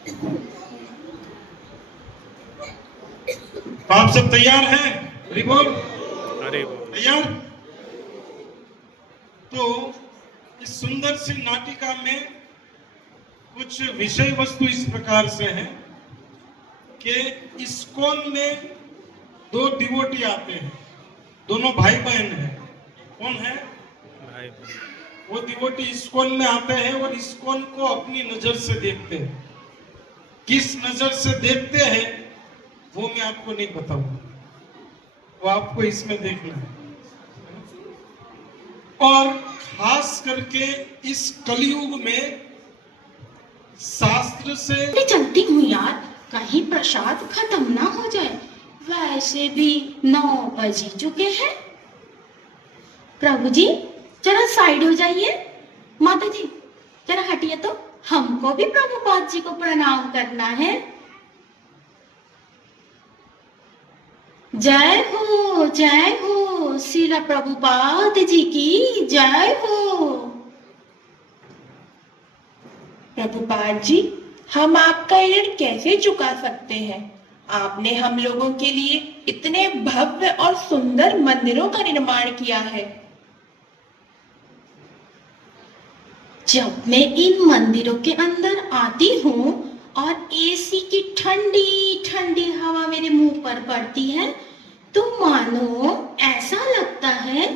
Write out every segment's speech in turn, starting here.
तो आप सब तैयार हैं? रिपोर्ट अरे वो तैयार? तो इस सुंदर सी नाटिका में कुछ विषय वस्तु इस प्रकार से है कि इस्कॉन में दो डिवोटी आते हैं, दोनों भाई बहन हैं। कौन है? भाई वो डिवोटी इस्कॉन में आते हैं और इस्कॉन को अपनी नजर से देखते हैं। किस नजर से देखते हैं वो मैं आपको नहीं बताऊंगा, वो आपको इसमें देखना है। और खास करके इस कलयुग में शास्त्र से मैं चलती हूँ यार, कहीं प्रसाद खत्म ना हो जाए। वैसे भी 9 बज चुके हैं। प्रभु जी जरा साइड हो जाइए। माता जी जरा हटिए, तो हमको भी प्रभुपाद जी को प्रणाम करना है। जय हो श्रीला प्रभुपाद जी की जय हो। प्रभुपाद जी, हम आपका ऋण कैसे चुका सकते हैं? आपने हम लोगों के लिए इतने भव्य और सुंदर मंदिरों का निर्माण किया है। जब मैं इन मंदिरों के अंदर आती हूँ और एसी की ठंडी ठंडी हवा मेरे मुंह पर पड़ती है, तो मानो ऐसा लगता है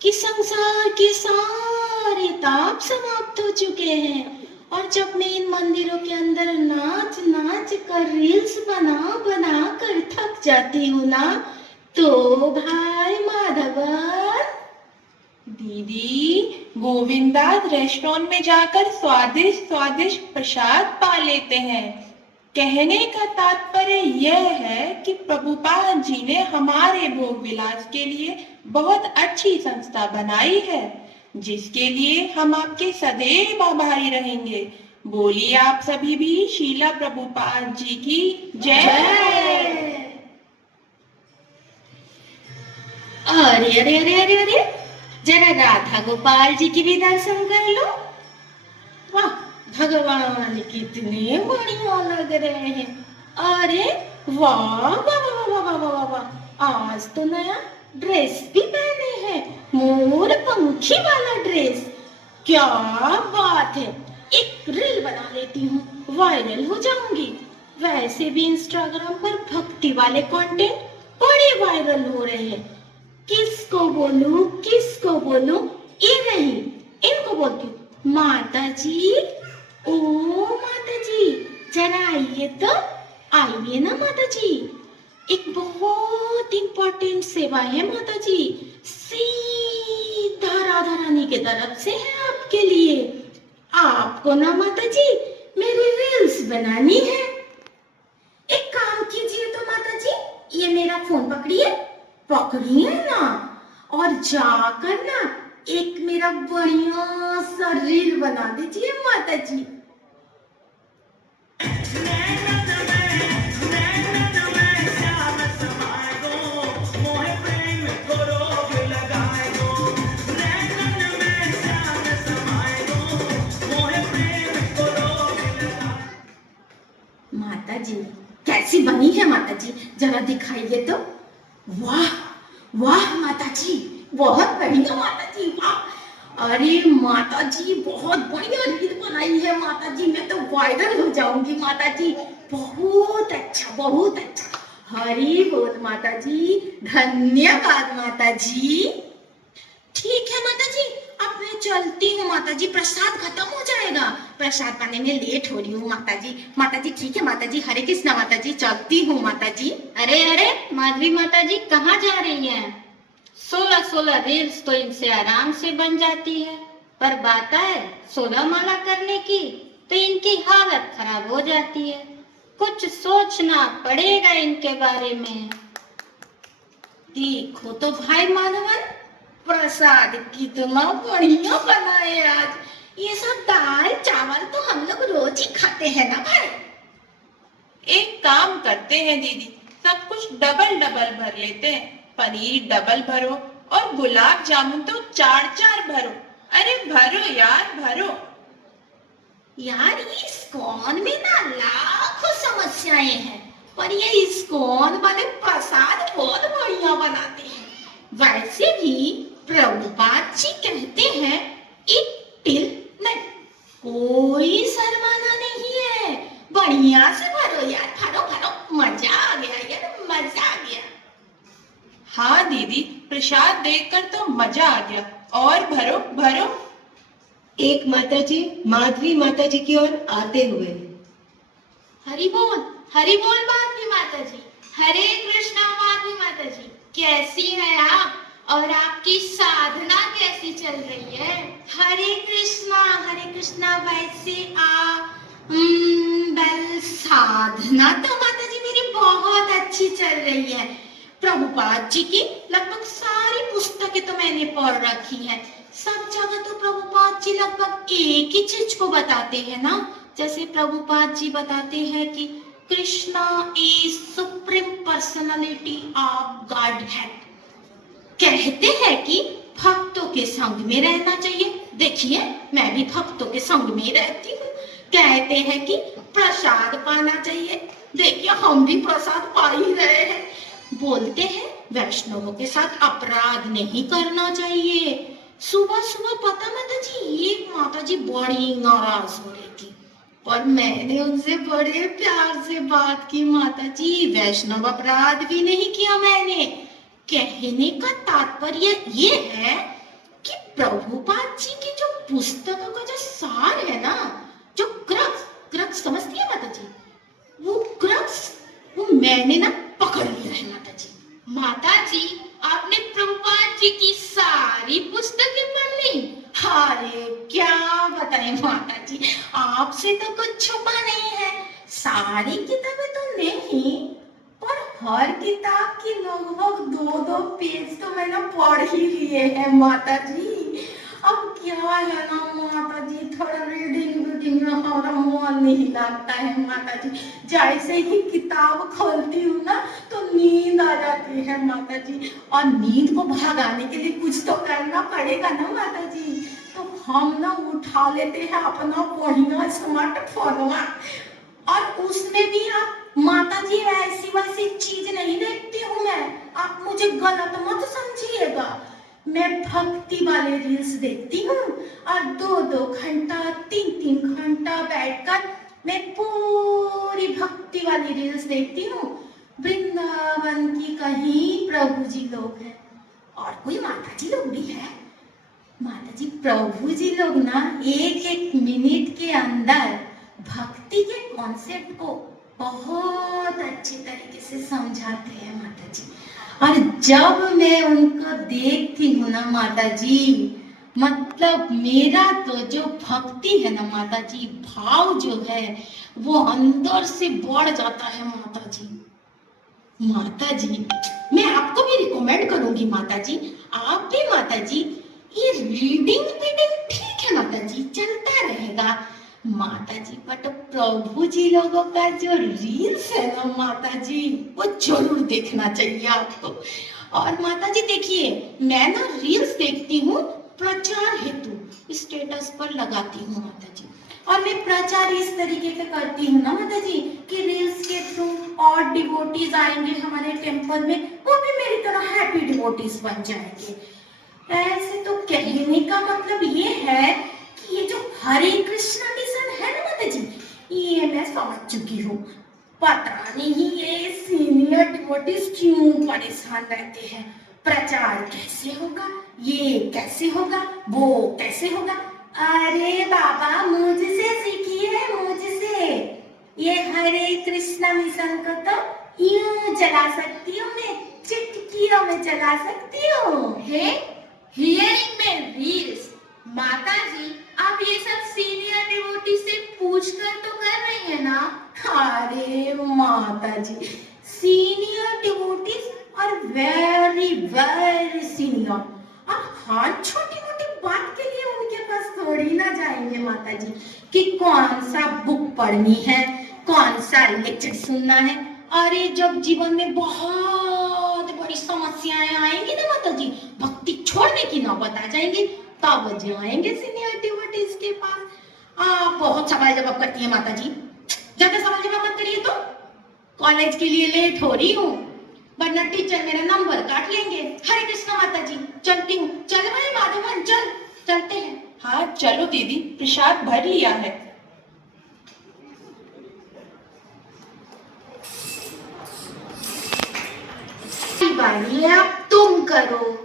कि संसार के सारे ताप समाप्त हो चुके हैं। और जब मैं इन मंदिरों के अंदर नाच नाच कर रील्स बना बना कर थक जाती हूँ ना, तो भाई माधवन दीदी, गोविंदास रेस्टोरेंट में जाकर स्वादिष्ट स्वादिष्ट प्रसाद पा लेते हैं। कहने का तात्पर्य यह है कि प्रभुपाद जी ने हमारे भोग विलास के लिए बहुत अच्छी संस्था बनाई है, जिसके लिए हम आपके सदैव आभारी रहेंगे। बोलिए आप सभी भी शीला प्रभुपाद जी की जय। अरे अरे अरे अरे अरे, जरा राधा गोपाल जी की भी दर्शन कर लो। वाह, भगवान कितने बढ़िया लग रहे हैं। अरे वाह वाह वाह वाह वाह वाह वाह, आज तो नया ड्रेस भी पहने हैं, मोर पंखी वाला ड्रेस। क्या बात है, एक रील बना लेती हूँ, वायरल हो जाऊंगी। वैसे भी इंस्टाग्राम पर भक्ति वाले कंटेंट बड़े वायरल हो रहे हैं। किसको बोलूं, ये नहीं, इनको बोलती हूँ। माता जी, ओ माता जी जरा आइए तो, आइए ना माता जी। एक बहुत इंपॉर्टेंट सेवा है माता जी, सीधा राधा रानी के तरफ से है आपके लिए। आपको ना माता जी मेरी रील्स बनानी है। एक काम कीजिए तो माता जी, ये मेरा फोन पकड़िए ना, और जाकर ना एक मेरा बढ़िया सा रील बना दीजिए माता जी। माता जी कैसी बनी है माता जी, जरा दिखाइए तो। वाह वाह माता जी, बहुत बढ़िया माता जी, वाह। अरे माता जी बहुत बढ़िया रील बनाई है माता जी, मैं तो वायरल हो जाऊंगी माता जी। बहुत अच्छा बहुत अच्छा, हरि बोल माता जी, धन्यवाद माता जी। ठीक है माता जी, अब मैं चलती हूँ माता जी, प्रसाद खत्म हो जाएगा, प्रसाद पाने में लेट हो रही हूँ माता जी। माता जी ठीक है माता जी, हरे कृष्णा माता जी, चलती हूँ माता जी। अरे अरे माधवी माता जी कहाँ जा रही हैं? 16 रील्स तो इनसे आराम से बन जाती है, पर बात आए 16 माला करने की तो इनकी हालत खराब हो जाती है। कुछ सोचना पड़ेगा इनके बारे में। देखो तो भाई माधवन, प्रसाद कितना बढ़िया बना है आज। ये सब दाल चावल तो हम लोग रोज ही खाते हैं ना भाई। एक काम करते हैं दीदी, सब कुछ डबल डबल भर लेते हैं। पनीर डबल भरो और गुलाब जामुन तो 4 4 भरो। अरे भरो यार भरो। यार इस्कॉन में ना लाखों समस्याएं हैं, पर ये इस्कॉन वाले प्रसाद बहुत बढ़िया बनाते हैं। वैसे भी प्रभुपाद जी कहते हैं एक टिल नहीं, कोई शर्माना नहीं है, बढ़िया से भरो यार, भरो भरो, मजा आ गया यार, मजा आ गया। हाँ दीदी, प्रसाद देखकर तो मजा आ गया, और भरो भरो। एक माताजी माधवी माताजी की ओर आते हुए, हरि बोल माधवी माता जी। हरे कृष्णा माधवी माता जी, कैसी हैं आप और आपकी साधना कैसी चल रही है? हरे कृष्णा। वैसे वेल, साधना तो माता जी मेरी बहुत अच्छी चल रही है। प्रभुपाद जी की लगभग सारी पुस्तकें तो मैंने पढ़ रखी हैं। सब जगह तो प्रभुपाद जी लगभग एक ही चीज को बताते हैं ना। जैसे प्रभुपाद जी बताते हैं कि Krishna is supreme personality of God head. कहते हैं कि भक्तों के संग में रहना चाहिए। देखिए, मैं भी भक्तों के संग में रहती हूँ। कहते हैं कि प्रसाद पाना चाहिए। देखिए, हम भी प्रसाद पा ही रहे हैं। बोलते हैं वैष्णवों के साथ अपराध नहीं करना चाहिए। सुबह सुबह पता माता जी, एक माता जी बड़ी नाराज हो रही थी, पर मैंने उनसे बड़े प्यार से बात की। माता जी, वैष्णव अपराध भी नहीं किया मैंने। कहने का तात्पर्य ये है कि प्रभुपाद जी की जो पुस्तकों का जो सार है ना, जो क्रक्स समझती है माता जी, वो क्रक्स वो मैंने ना पकड़ लिया है माता जी। माता जी, आपने प्रभुपाद जी की सारी पुस्तकें पढ़ ली? अरे क्या बताएं माता जी, आपसे तो कुछ छुपा नहीं है। सारी किताबें तो नहीं, पर हर किताब की लगभग 2-2 पेज तो मैंने पढ़ ही लिए हैं माता जी। अब क्या है ना माता जी, थोड़ा रीडिंग में हमारा मन नहीं लगता है माता जी। जैसे ही किताब खोलती हूँ ना तो नींद आ जाती है माता जी, और नींद को भगाने के लिए कुछ तो करना पड़ेगा ना माता जी। तो हम ना उठा लेते हैं अपना बढ़िया स्मार्टफोन, और उसमें भी आप माता जी ऐसी वैसी चीज नहीं देखती हूँ मैं, आप मुझे गलत मत समझिएगा। मैं भक्ति वाले रील्स देखती हूँ, और 2-2 घंटा 3-3 घंटा बैठकर मैं पूरी भक्ति वाली रील्स देखती हूँ। वृंदावन की कहीं प्रभु जी लोग हैं, और कोई माता जी लोग भी है। माता जी, प्रभु जी लोग ना 1-1 मिनट के अंदर भक्ति के कॉन्सेप्ट को बहुत अच्छे तरीके से समझाते हैं माता जी। और जब मैं उनको देखती हूँ ना माता जी, मतलब मेरा तो जो भक्ति है ना माता जी, भाव जो है वो अंदर से बढ़ जाता है माता जी। माता जी, मैं आपको भी रिकमेंड करूंगी माता जी, आप भी माता जी, ये रीडिंग ठीक है माता जी, चलता रहेगा माता जी, बट प्रभु जी लोगों का जो रील्स है ना माता जी, वो जरूर देखना चाहिए आपको। और माता जी देखिए, मैं ना रील्स देखती हूँ प्रचार हेतु, स्टेटस पर लगाती हूँ माता जी। और मैं प्रचार इस तरीके से करती हूँ ना माता जी कि रील्स के थ्रू और डिवोटीज आएंगे हमारे टेम्पल में, वो भी मेरी तरह हैप्पी डिवोटीज बन जाएंगे। ऐसे तो कहने का मतलब ये है कि ये जो हरे कृष्णा मिशन है ना माता जी, ये मैं समझ चुकी हूँ। पता नहीं ये सीनियर डिवोटीज क्यों परेशान रहते हैं। प्रचार कैसे होगा, ये कैसे होगा, वो कैसे होगा। अरे बाबा, मुझसे सीखिए, मुझसे। ये हरे कृष्णा मिशन को तो यूं चला सकती हूँ मैं, चिटकियों में चला सकती हूँ। है हियरिंग में रील्स। माता जी, आप ये सब सीनियर डिवोटी से पूछकर तो कर रही है ना? अरे माता जी, सीनियर डिवोटीज और वेरी वेरी सीनियर, और हर छोटी मोटी बात के लिए उनके पास थोड़ी ना जाएंगे माता जी कि कौन सा बुक पढ़नी है, कौन सा लेक्चर सुनना है। अरे जब जीवन में बहुत बड़ी समस्याएं आएंगी ना माता जी, भक्ति छोड़ने की नौबत आ जाएंगी, तब जाएंगे सीनियर डिवोटीज के पास। आप बहुत सवाल जवाब करती हैं माता जी। ज्यादा सवाल जवाब मत करिए तो। कॉलेज के लिए लेट हो रही हूँ, वरना टीचर मेरा नंबर काट लेंगे। हरे कृष्णा माता जी, चलती हूँ। चल भाई माधवन, चल चलते हैं। हाँ चलो दीदी, प्रसाद भर लिया है। बारी अब तुम करो।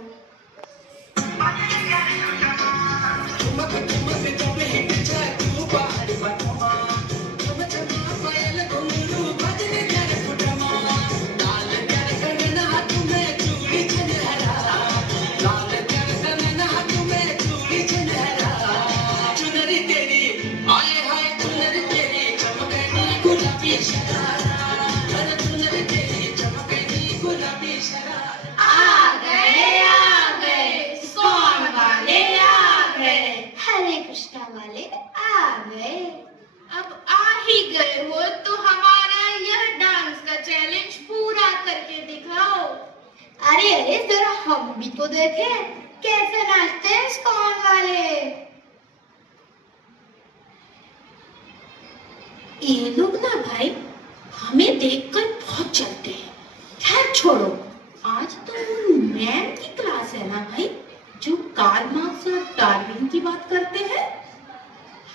आ गए इस्कॉन वाले, आ गए हरे कृष्णा वाले, आ गए। अब आ ही गए हो तो हमारा यह डांस का चैलेंज पूरा करके दिखाओ। अरे अरे जरा हम भी तो देखें कैसे नाचते हैं इस्कॉन वाले। ये लोग ना भाई हमें देखकर बहुत चलते हैं। खैर छोड़ो, आज तो मैम की क्लास है ना भाई, जो कार्ल मार्क्स और डार्विन की बात करते हैं।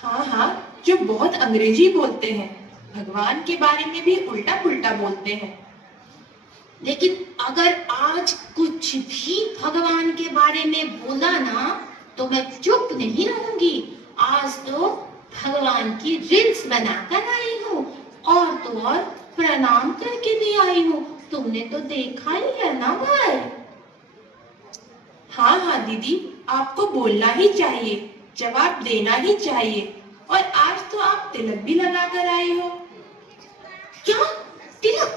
हाँ हाँ, जो बहुत अंग्रेजी बोलते हैं, भगवान के बारे में भी उल्टा पुल्टा बोलते हैं। लेकिन अगर आज कुछ भी भगवान के बारे में बोला ना तो मैं चुप नहीं रहूंगी। आज तो भगवान की रील्स बनाकर आई हूँ, और तो और प्रणाम करके भी आई हूँ। तुमने तो देखा ही है ना भाई। हाँ हाँ दीदी, आपको बोलना ही चाहिए, जवाब देना ही चाहिए। और आज तो आप तिलक भी लगा कर आए हो। क्या तिलक?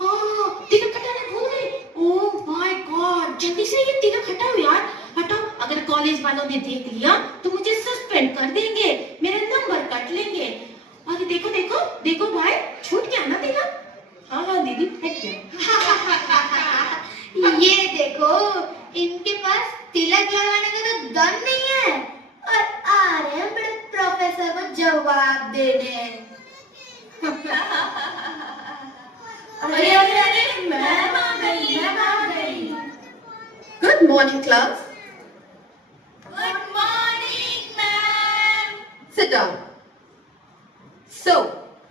हाँ, तिलक हटाना भूल गई। ओह माय गॉड, जल्दी से ये तिलक हटाओ यार, हटाओ। अगर कॉलेज वालों ने देख लिया तो मुझे सस्पेंड कर देंगे, मेरा नंबर कट लेंगे। अरे देखो देखो देखो भाई, छूट गया ना तिलक। हाँ हाँ दीदी, हट गया। ये देखो, इनके पास तिलक लगाने का तो दम नहीं है और आ रहे हैं बड़े प्रोफेसर को जवाब देने। अरे अरे अरे, मैम आ गई, मैम आ गई। Good morning, class. Good morning ma'am. Sit down. So,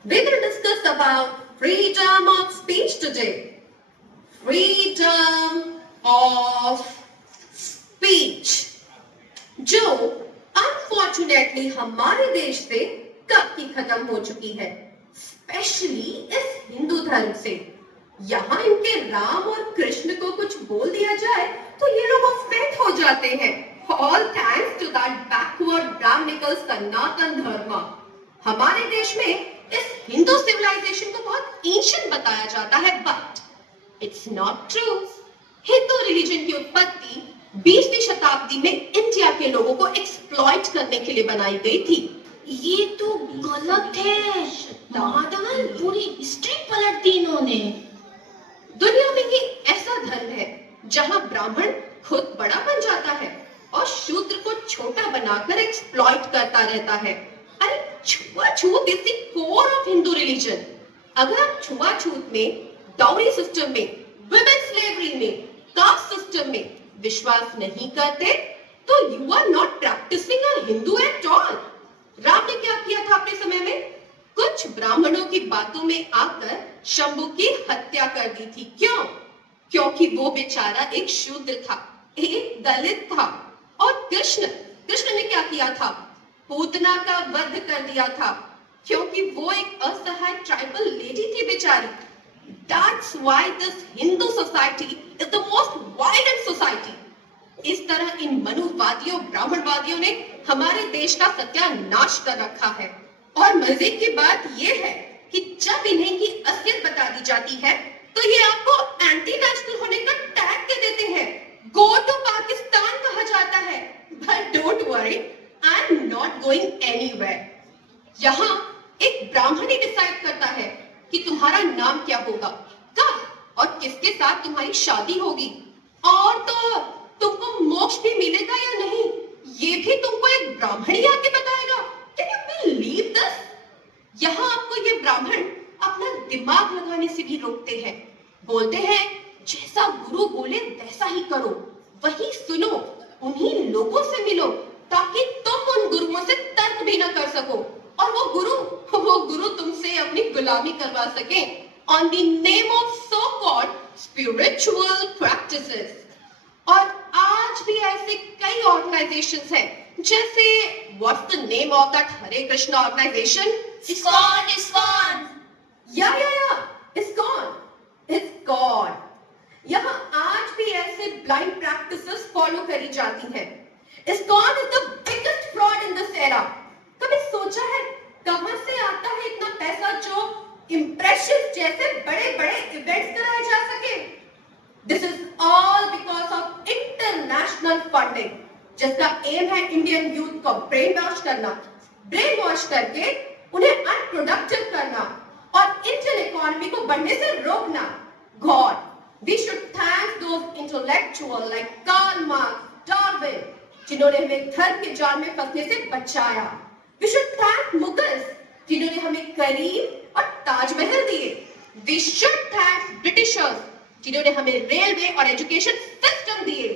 we will discuss about freedom of speech today. Freedom of speech, जो unfortunately हमारे देश से कब की खत्म हो चुकी है, स्पेशली इस हिंदू धर्म से। यहाँ इनके राम और कृष्ण को कुछ बोल दिया जाए तो ये लोग ऑफेंड हो जाते हैं। All thanks to that backward Brahminical सनातन धर्म। हमारे देश में इस हिंदू सिविलाइजेशन को बहुत एंशिएंट बताया जाता है, but it's not true. Hindu religion की उत्पत्ति 20वीं शताब्दी में इंडिया के लोगों को एक्सप्लॉइट करने के लिए बनाई गई थी। ये तो गलत है माधवन, पूरी हिस्ट्री पलट दी इन्होंने। दुनिया में ये ऐसा धर्म है जहां ब्राह्मण खुद बड़ा बन जाता है और शूद्र को छोटा बनाकर एक्सप्लॉइट करता रहता है। अरे छुआछूत is the core of Hindu religion. अगर आप छुआछूत में, डाउरी सिस्टम में, विमेन स्लेवरी में, कास्ट सिस्टम में विश्वास नहीं करते तो you are not practising a Hindu at all. Ram ने क्या किया था अपने समय में? कुछ ब्राह्मणों की बातों में आकर शंभु की हत्या कर दी थी। क्यों? क्योंकि वो बेचारा एक शूद्र था, एक दलित था। और कृष्ण ने क्या किया था? पूतना का वध कर दिया था, क्योंकि वो एक असहाय ट्राइबल लेडी थी बेचारी। That's why this Hindu society is the most violent society. इस तरह इन मनुवादियों, ब्राह्मणवादियों ने हमारे देश का सत्यानाश कर रखा है। और मजे की बात यह है कि जब इन्हें की असलियत बता दी जाती है तो ये आपको एंटी नेशनल होने का टैग दे देते हैं। गो टू पाकिस्तान कहा जाता है। But don't worry, I'm not going anywhere. यहाँ एक ब्राह्मण ही डिसाइड करता है कि तुम्हारा नाम क्या होगा, कब और किसके साथ तुम्हारी शादी होगी, और तो तुमको मोक्ष भी मिलेगा या नहीं, ये भी तुमको एक ब्राह्मण ही आके बताएगा। Can you believe this? यहाँ आपको ये ब्राह्मण अपना दिमाग लगाने से भी रोकते हैं। बोलते हैं जैसा गुरु बोले वैसा ही करो, वही सुनो, उन्हीं लोगों से मिलो, ताकि तुम उन गुरुओं से तर्क भी ना कर सको और वो गुरु तुमसे अपनी गुलामी करवा सके on the name of so-called spiritual practices। और आज भी ऐसे कई ऑर्गेनाइजेशंस हैं, जैसे what's the name of that Hare Krishna organisation? ISKCON. या इस्कॉन। यहाँ आज भी ऐसे ब्लाइंड प्रैक्टिसेस फॉलो करी जाती हैं। ISKCON is the biggest fraud in this era. कभी सोचा है कहां से आता है इतना पैसा जो इम्प्रेशन जैसे बड़े-बड़े इवेंट्स कराए जा सके? This is all because of international funding, जिसका एम है इंडियन यूथ को ब्रेन वॉश करके उन्हें अनप्रोडक्टिव करना और इंडियन इकोनॉमी को बढ़ने से रोकना। God, we should thank those intellectuals like Karl Marx, Darwin, जिन्होंने हमें धर्म के जाल में फंसने से बचाया। We should thank Mughals, जिन्होंने हमें करीम और ताजमहल दिए। We should thank Britishers, जिन्होंने हमें रेलवे और एजुकेशन सिस्टम दिए।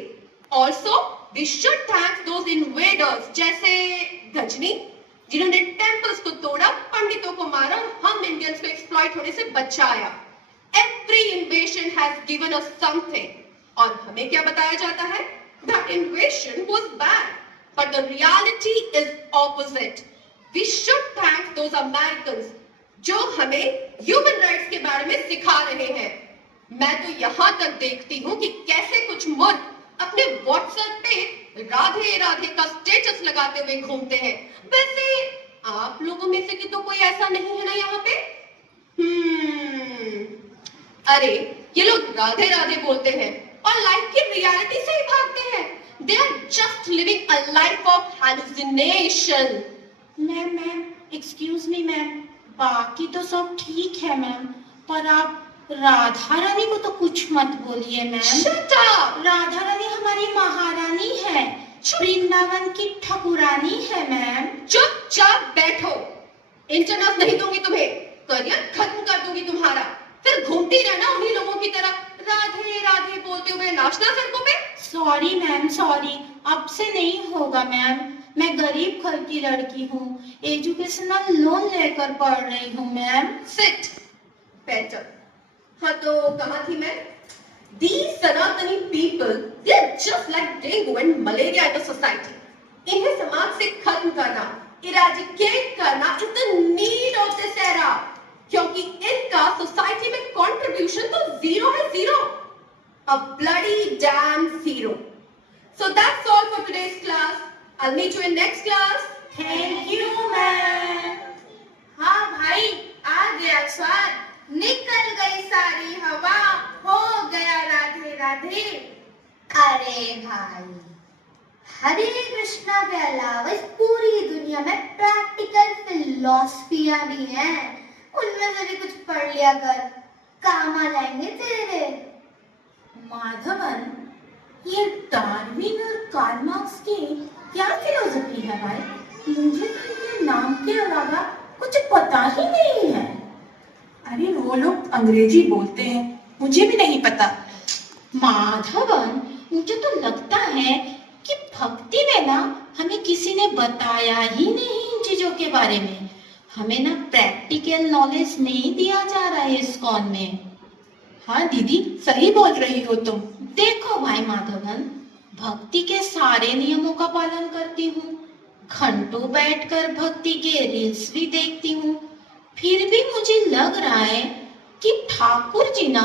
Also, we should thank those invaders जैसे गजनी, जिन्होंने टेम्पल्स को तोड़ा, पंडितों को मारा, हम इंडियंस को एक्सप्लॉइट होने से बचाया। Every invasion has given us something, और हमें क्या बताया जाता है? That invasion was bad, but the reality is opposite. We should thank those Americans जो हमें ह्यूमन राइट्स के बारे में सिखा रहे हैं। मैं तो यहाँ तक देखती हूँ कि कैसे कुछ मुल्क अपने व्हाट्सएप पे राधे राधे का स्टेटस लगाते हुए घूमते हैं। वैसे आप लोगों में से कि तो कोई ऐसा नहीं है ना यहाँ पे? अरे ये लोग राधे राधे बोलते हैं और लाइफ की रियलिटी से ही भागते हैं। They are just living a life of hallucination। Ma'am excuse me ma'am, बाकी तो सब ठीक है मैम, पर आप राधा रानी को तो कुछ मत बोलिए ma'am. Shut up! Radha Rani हमारी महारानी है, वृंदावन की ठकुरानी है मैम। चुपचाप बैठो, इंटरनेट नहीं दूंगी तुम्हें, करियर खत्म कर दूंगी तुम्हारा, फिर घूमती रहना उन्हीं लोगों की तरह राधे राधे बोलते हुए नाचना सड़कों पे। सॉरी मैम सॉरी, अब से नहीं होगा मैम। मैं गरीब घर की लड़की हूँ, एजुकेशनल लोन लेकर पढ़ रही हूँ मैम। Seat better. हाँ तो कहाँ थी मैं? These Sanatani people, they are just like dengue and malaria in the society. इन्हें समाज से खत्म करना, eradicate करना is the need of this era. क्योंकि इनका सोसाइटी में कंट्रीब्यूशन तो जीरो है, zero, a bloody damn zero. So that's all for today's class. I'll meet you in next class. Thank you ma'am. हाँ भाई, आ गया स्वाद, निकल गई सारी हवा, हो गया राधे राधे। अरे भाई, हरे कृष्णा के अलावा इस पूरी दुनिया में प्रैक्टिकल फिलॉसफियां भी हैं, उनमें से भी कुछ पढ़ लिया कर, काम आ जाएंगे तेरे। माधवन, ये डार्विन और कार्ल मार्क्स की क्या फिलोसफी है भाई? मुझे तो इनके नाम के अलावा कुछ पता ही नहीं है। अरे वो लोग अंग्रेजी बोलते हैं, मुझे भी नहीं पता। माधवन, मुझे तो लगता है कि भक्ति में ना हमें किसी ने बताया ही नहीं इन चीजों के बारे में। हमें ना प्रैक्टिकल नॉलेज नहीं दिया जा रहा है इस्कॉन में। हाँ दीदी, सही बोल रही हो तुम। देखो भाई माधवन, भक्ति के सारे नियमों का पालन करती हूँ, घंटों बैठकर भक्ति के रील्स भी देखती हूँ, फिर भी मुझे लग रहा है कि ठाकुर जी ना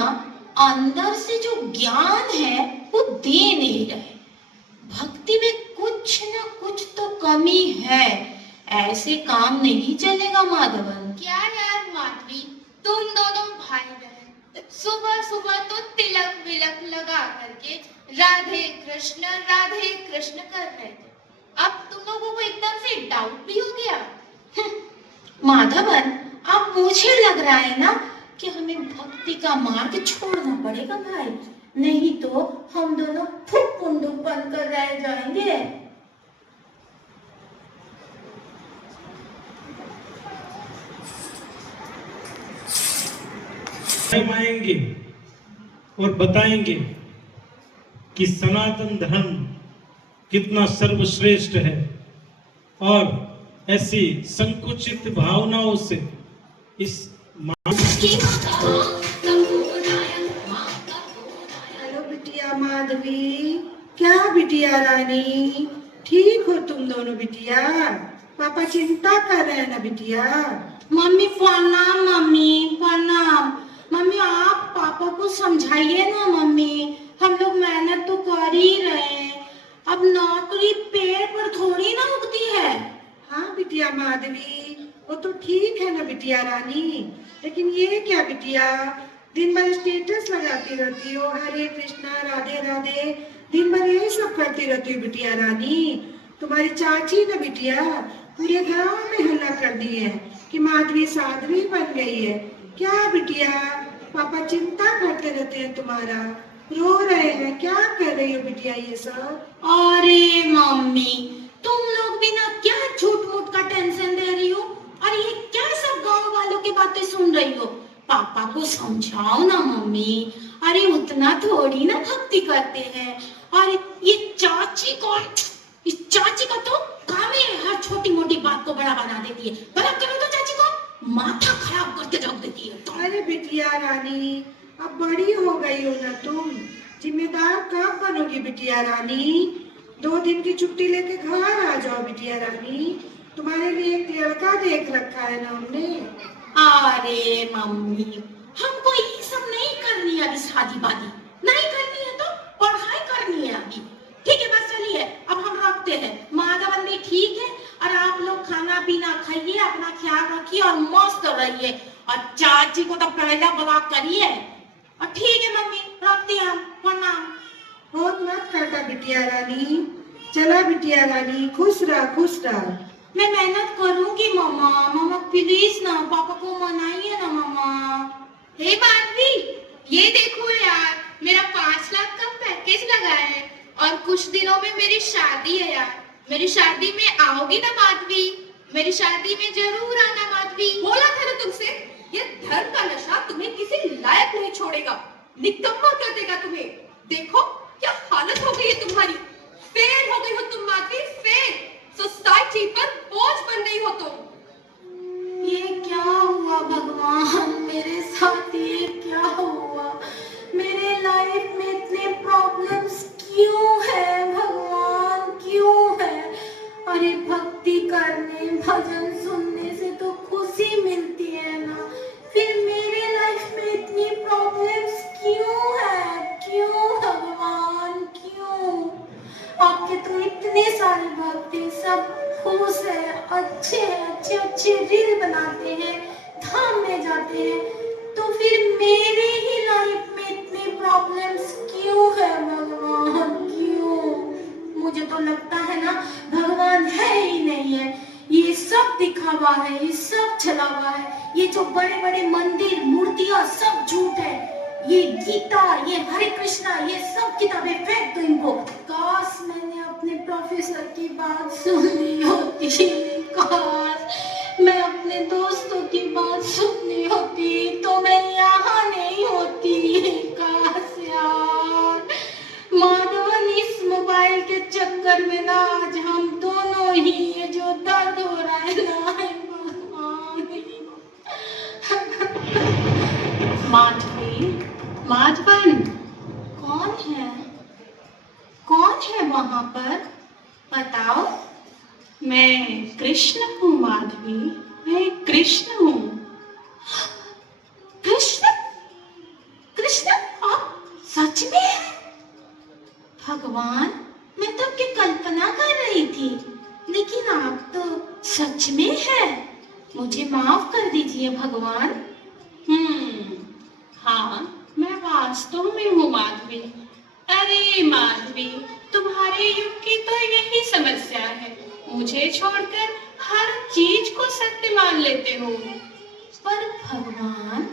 अंदर से जो ज्ञान है वो दे नहीं रहे। भक्ति में कुछ ना कुछ तो कमी है, ऐसे काम नहीं चलेगा माधवन। क्या यार माधवी, तुम दोनों भाई बहन सुबह सुबह तो तिलक विलक लगा करके राधे कृष्ण कर रहे थे, अब तुम लोगों को एकदम से डाउट भी हो गया। माधवन, अब मुझे लग रहा है ना कि हमें भक्ति का मार्ग छोड़ना पड़ेगा भाई, नहीं तो हम दोनों फुंडुक बनकर रह जाएंगे। हम आएंगे और बताएंगे कि सनातन धर्म कितना सर्वश्रेष्ठ है और ऐसी संकुचित भावनाओं से इस हेलो बिटिया माधवी, क्या बिटिया रानी, ठीक हो तुम दोनों बिटिया? पापा चिंता कर रहे हैं ना बिटिया? मम्मी प्रणाम, मम्मी प्रणाम। मम्मी आप पापा को समझाइए ना मम्मी, हम लोग मेहनत तो कर ही रहे हैं, अब नौकरी पेड़ पर थोड़ी ना उगती है। हाँ बिटिया माधवी, वो तो ठीक है ना बिटिया रानी, लेकिन ये क्या बिटिया, दिन भर स्टेटस लगाती रहती हो, हरे कृष्णा राधे राधे, दिन भर यही सब करती रहती हो बिटिया रानी। तुम्हारी चाची ना बिटिया पूरे गांव में हल्ला कर दिए हैं कि माधवी साध्वी बन गई है। क्या बिटिया, पापा चिंता करते रहते हैं तुम्हारा, रो रहे हैं, क्या कर रही हो बिटिया ये सब? अरे मम्मी तुम लोग भी ना क्या झूठ मूठ का टेंशन दे रही हो, और ये क्या सब गांव वालों की बातें सुन रही हो? पापा को समझाओ ना मम्मी, अरे उतना थोड़ी ना भक्ति करते हैं। और ये चाची को, इस चाची का तो काम है हर छोटी मोटी बात को बड़ा बना देती है, बड़ा करो तो चाची को माथा खराब करके रख देती है। तो अरे बिटिया रानी, अब बड़ी हो गई हो ना तुम, जिम्मेदार कब बनोगी बिटिया रानी? 2 दिन की छुट्टी लेके घर आ जाओ बिटिया रानी, तुम्हारे लिए एक लड़का देख रखा है ना हमने। अरे मम्मी हमको ये सब नहीं करनी है, अभी शादी वादी नहीं करनी है, तो पढ़ाई करनी है अभी। ठीक है बस चलिए अब हम रखते हैं, माधवन भी ठीक है, और आप लोग खाना पीना खाइए, अपना ख्याल रखिए और मस्त रहिए, और चाची को तो पहला ब्लॉक करिए। और ठीक है मम्मी रखते हैं हम, प्रणाम। बहुत मत करता बिटिया रानी, चला बिटिया रानी, खुश रह खुश रह। मैं मेहनत करूंगी मम्मा, मम्मा प्लीज ना पापा को मनाइए ना मम्मा। हे माधवी, ये देखो यार, मेरा 5 लाख का पैकेज लगा है और कुछ दिनों में मेरी शादी है यार। मेरी शादी में आओगी ना माधवी? मेरी शादी में जरूर आना माधवी। बोला था ना तुमसे, ये धर्म का नशा तुम्हें किसी लायक नहीं छोड़ेगा, निकम्मा कर देगा तुम्हें। देखो क्या हालत हो गई है तुम्हारी, फेल हो गई हो तुम माधवी, फेल। सोसाइटी पर बोझ बन गई हो तुम। ये क्या हुआ भगवान मेरे साथ, ये क्या हुआ? मेरे लाइफ में इतने प्रॉब्लम्स क्यों है भगवान, क्यों है? अरे भक्ति करने भजन सुनने से तो खुशी मिलती है ना, फिर मेरे लाइफ में इतनी प्रॉब्लम्स क्यों है? क्यों भगवान क्यों? आपके तो इतने सारे भक्त हैं, सब खुश है, अच्छे रील बनाते हैं, धाम में जाते हैं, तो फिर मेरे ही लाइफ में इतनी प्रॉब्लम्स क्यों है भगवान क्यों? मुझे तो लगता है ना भगवान है ही नहीं है, ये सब दिखावा है, ये सब छला हुआ है, ये जो बड़े बड़े मंदिर मूर्तियां सब झूठ है, ये गीता, ये हरे कृष्णा, ये सब किताबें फेंक दो इनको। काश मैंने अपने प्रोफेसर की बात सुननी होती, काश मैं अपने दोस्तों की बात सुननी होती तो मैं यहाँ नहीं होती। काश यार, माधवन इस मोबाइल के चक्कर में ना आज हम दोनों ही, ये जो दर्द हो रहा है ना, माधवी, माधवन कौन है? कौन है वहां पर? बताओ। मैं कृष्ण हूँ माधवी, मैं कृष्ण हूँ। कृष्ण? कृष्ण आप सच में हैं? भगवान मैं तो आपकी कल्पना कर रही थी, लेकिन आप तो सच में हैं। मुझे माफ कर दीजिए भगवान। हाँ मैं वास्तव में हूँ माधवी। अरे माधवी, तुम्हारे युग की तो यही समस्या है, मुझे छोड़कर हर चीज को सत्य मान लेते हो। पर भगवान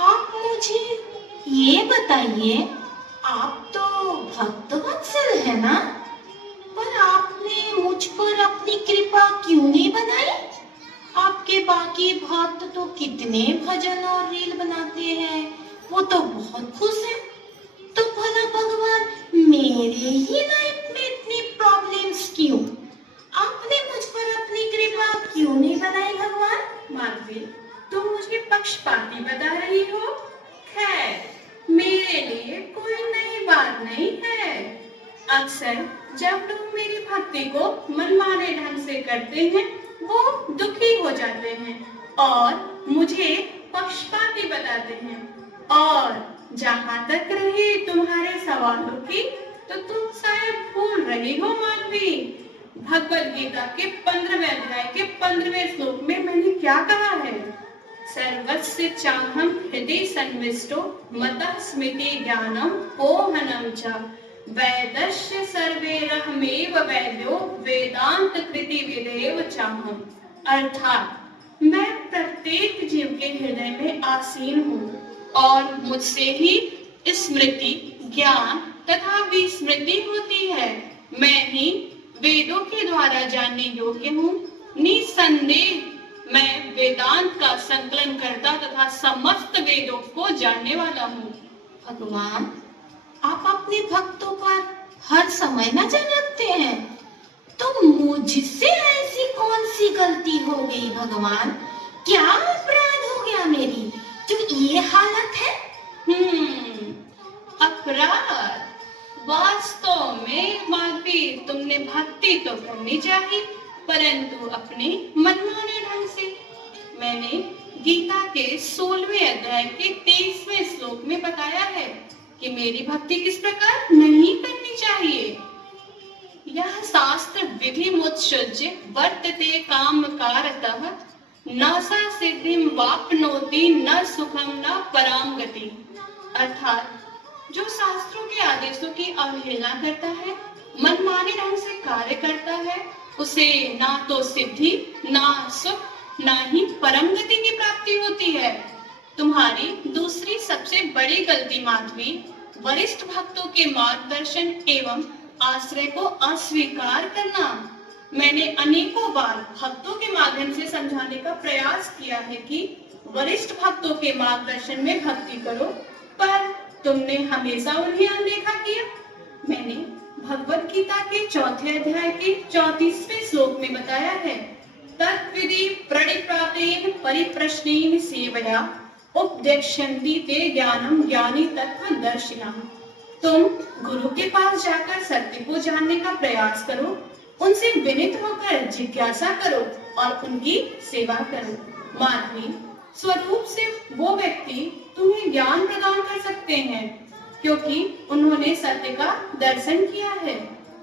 आप मुझे ये बताइए, आप तो भक्तवत्सल है ना, पर आपने मुझ पर अपनी कृपा क्यों नहीं बनाई? आपके बाकी भक्त तो कितने भजन और रील बनाते हैं, वो तो बहुत खुश हैं। तो भला भगवान मेरे ही लाइफ में इतनी प्रॉब्लम्स क्यों? आपने मुझ पर अपनी कृपा क्यों नहीं बनाई भगवान? माधवी, तुम मुझे पक्षपाती बता रही हो। खैर, मेरे लिए कोई नई बात नहीं है। अक्सर जब लोग मेरी भक्ति को मनमाने ढंग से करते हैं, वो दुखी हो जाते हैं और मुझे पक्षपाती बताते हैं। और जहां तक रही तुम्हारे सवालों की, तो तुम शायद भूल रही हो माधवी। भगवद गीता के 15वें अध्याय के 15वें श्लोक में मैंने क्या कहा है? सर्वस्य चाहम हृदय सन्विष्टो मतः स्मृति ज्ञानम ओहनम च वेदस्य सर्वैरहमेव वैद्यो वेदांत कृति विदेव चाहम। अर्थात मैं प्रत्येक जीव के हृदय में आसीन हूँ और मुझसे ही स्मृति, ज्ञान तथा विस्मृति होती है। मैं ही वेदों के द्वारा जानने योग्य हूँ। निसंदेह मैं वेदांत का संकलन करता तथा समस्त वेदों को जानने वाला हूँ। भगवान, आप अपने भक्तों पर हर समय नजर रखते हैं, तो मुझसे ऐसी कौन सी गलती हो गई भगवान? क्या अपराध हो गया मेरी जो ये हालत है? अपराध? वास्तव में माधवी, तुमने भक्ति तो करनी चाहिए, परंतु अपने मनमाने ढंग से। मैंने गीता के 16वें अध्याय के 23वें श्लोक में बताया है कि मेरी भक्ति किस प्रकार नहीं करनी चाहिए। यह शास्त्र विधि मुत्सृज्य वर्तते काम कारतः न सा सिद्धिम वाप्नोति न सुखम न पराम गति। अर्थात जो शास्त्रों के आदेशों की अवहेलना करता है, मनमाने ढंग से कार्य करता है, उसे ना तो सिद्धि, ना सुख, ना ही परम गति की प्राप्ति होती है। तुम्हारी दूसरी सबसे बड़ी गलती माधवी, वरिष्ठ भक्तों के मार्गदर्शन एवं आश्रय को अस्वीकार करना। मैंने अनेकों बार भक्तों के माध्यम से समझाने का प्रयास किया है कि वरिष्ठ भक्तों के मार्गदर्शन में भक्ति करो, पर तुमने हमेशा उन्हें अनदेखा किया। मैंने भगवद गीता के 4थे अध्याय के 34वें श्लोक में बताया है, तत्विधि प्रणिपातेन परिप्रश्नेन सेवया उपदेक्ष्यन्ति ते ज्ञानम ज्ञानी तत्त्वदर्शिनः। तुम गुरु के पास जाकर सत्य को जानने का प्रयास करो, उनसे विनित होकर जिज्ञासा करो और उनकी सेवा करो। माधवी, स्वरूप से वो व्यक्ति तुम्हें ज्ञान प्रदान कर सकते हैं, क्योंकि उन्होंने सत्य का दर्शन किया है।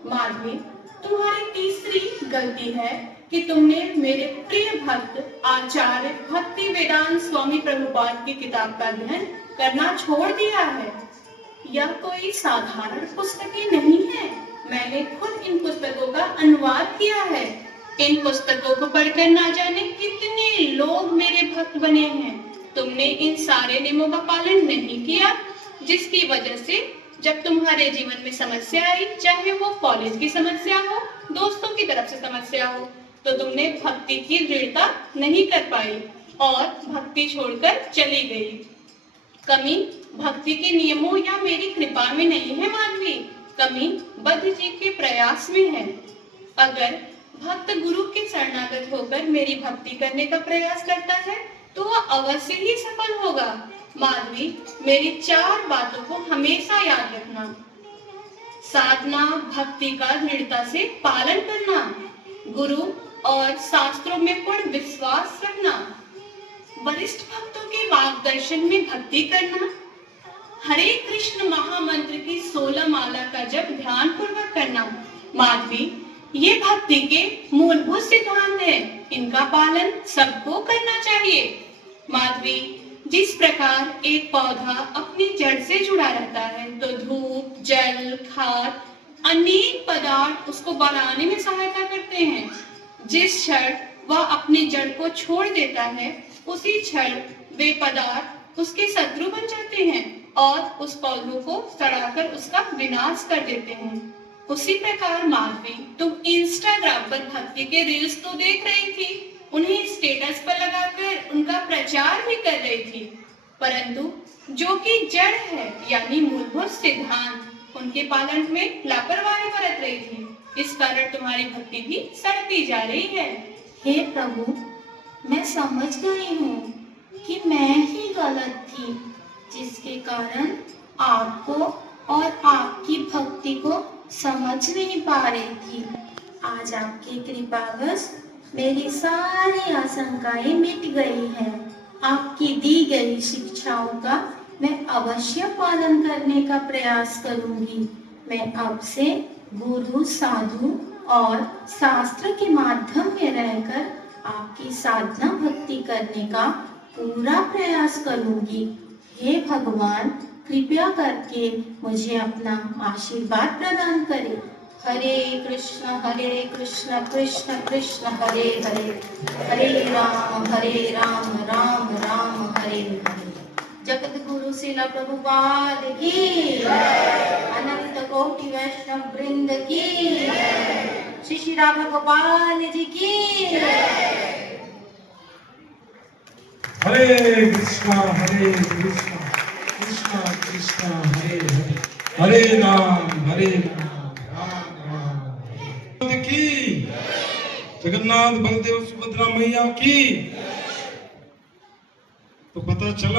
माधवी, तुम्हारी तीसरी गलती है कि तुमने मेरे प्रिय भक्त आचार्य भक्ति वेदांत स्वामी प्रभुपाद की किताब का अध्ययन करना छोड़ दिया है। यह कोई साधारण पुस्तकें नहीं है। मैंने खुद इन पुस्तकों का अनुवाद किया है। इन पुस्तकों को पढ़कर ना जाने कितने लोग मेरे भक्त बने हैं। तुमने इन सारे नियमों का पालन नहीं किया, जिसकी वजह से जब तुम्हारे जीवन में समस्या आई, चाहे वो कॉलेज की समस्या हो, दोस्तों की तरफ से समस्या हो, तो तुमने भक्ति की दृढ़ता नहीं कर पाई और भक्ति छोड़कर चली गई। कमी भक्ति के नियमों या मेरी कृपा में नहीं है माधवी, कमी बद्ध जी के प्रयास में है। अगर भक्त गुरु के शरणागत होकर मेरी भक्ति करने का प्रयास करता है, तो वह अवश्य ही सफल होगा। माधवी, मेरी 4 बातों को हमेशा याद रखना। साधना, भक्ति का दृढ़ता से पालन करना, गुरु और शास्त्रों में पूर्ण विश्वास रखना, वरिष्ठ भक्तों के मार्गदर्शन में भक्ति करना, हरे कृष्ण महामंत्र की 16 माला का जप ध्यान पूर्वक करना। माधवी, ये भक्ति के मूलभूत सिद्धांत हैं, इनका पालन सबको करना चाहिए। माधवी, जिस प्रकार एक पौधा अपनी जड़ से जुड़ा रहता है, तो धूप, जल, खाद, अनेक पदार्थ उसको बढ़ाने में सहायता करते हैं। जिस क्षण वह अपनी जड़ को छोड़ देता है, उसी क्षण वे पदार्थ उसके शत्रु बन जाते हैं और उस पौधों को सड़ाकर उसका विनाश कर देते हैं। उसी प्रकार माधवी, तुम इंस्टाग्राम पर भक्ति के रील्स तो देख रही थी, उन्हें स्टेटस पर लगाकर उनका प्रचार भी कर रही थी, परंतु जो कि जड़ है यानी मूलभूत सिद्धांत उनके पालन में लापरवाही बरत रही थी। इस कारण तुम्हारी भक्ति भी सड़ती जा रही है। हे प्रभु, मैं समझ गई हूँ कि मैं ही गलत थी, जिसके कारण आपको और आपकी भक्ति को समझ नहीं पा रही थी। आज आपकी कृपावश मेरी सारी आशंकाएं मिट गई हैं। आपकी दी गई शिक्षाओं का मैं अवश्य पालन करने का प्रयास करूंगी। मैं अब से गुरु, साधु और शास्त्र के माध्यम में रहकर आपकी साधना भक्ति करने का पूरा प्रयास करूंगी। हे भगवान, कृपया करके मुझे अपना आशीर्वाद प्रदान करें। हरे कृष्ण कृष्ण कृष्ण हरे हरे, हरे राम राम राम हरे हरे। जगत गुरु शिला प्रभुपाद की, अनंत कोटि वैष्णव वृंद की, श्री श्री राधा गोपाल जी की। हरे कृष्णा कृष्णा कृष्णा हरे हरे, हरे राम राम राम की। जगन्नाथ बलदेव सुभद्रा मैया की। तो पता चला